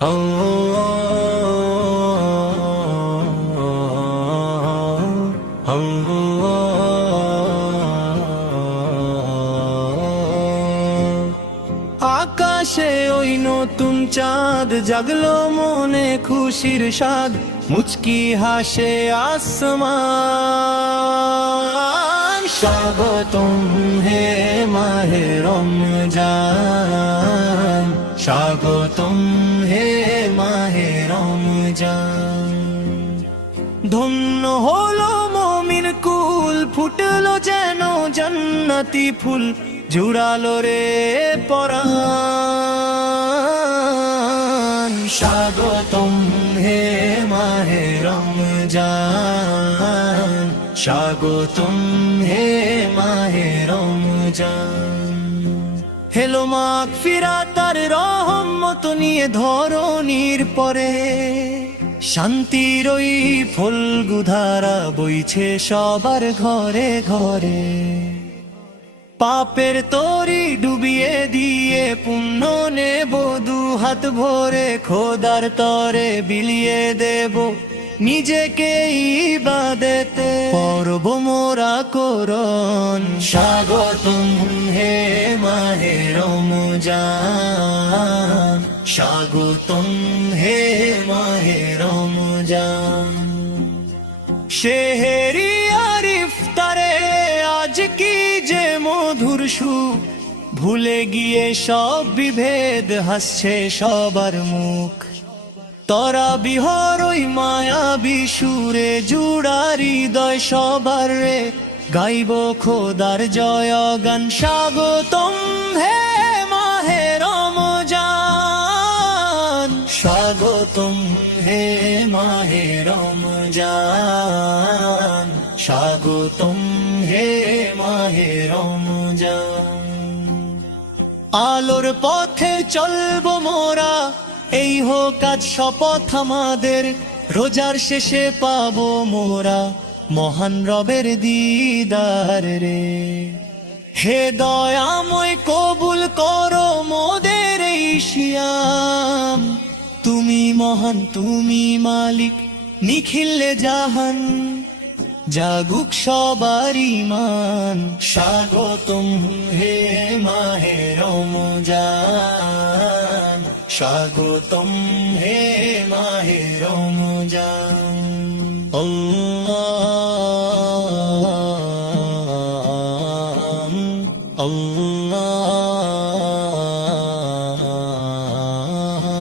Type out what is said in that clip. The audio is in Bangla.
আকাশে ওই নতুন চাঁদ জাগলো মনে খুশির স্বাদ, মুচকি হাসে আসমান। স্বাগতম হে মাহে রমজান, স্বাগতম হে মাহে রমজান। ধন্য হলো মুমিন কুল, ফুটলো যেন জান্নাতি ফুল, জুড়ালো রে পরাণ। স্বাগতম হে মাহে রমজান, স্বাগতম হে মাহে রমজান। হেলো মাগফিরাত আর রহমত নিয়ে ধরণীর পরে, শান্তির ওই ফল্গুধারা বইছে সবার ঘরে ঘরে। পাপের তরি ডুবিয়ে দিয়ে পুণ্য নেব দু হাত ভরে, খোদার তরে বিলিয়ে দেব নিজেকে ইবাদতে, করব মোরা করণ। স্বাগতম হে মাহে রমজান, স্বাগতম হে মাহে রমজান। সেহেরি আর ইফতারে আজ কি যে মধুর সুখ, ভুলে গিয়ে সব বিভেদ হাসছে সবার মুখ। তরা বিহর ওই মায়াবী সুরে জুড়া হৃদয় সবার রে, গাইব খোদার জয় গান। স্বাগতম হে মাহে রমজান, স্বাগতম হে মাহে রমজান, স্বাগতম হে মাহে রমজান। আলোর পথে চলবো মোরা, এই হোক আজ শপথ আমাদের, রোজার শেষে পাবো মোরা মহান রবের দিদার রে। হে দয়াময় কবুল করো মোদের এই সিয়াম, তুমি মহান তুমি মালিক নিখিলে জাহান, জাগুক সবার ঈমান। স্বাগতম হে মাহে রমজান, স্বাগতম হে মাহে রমজান।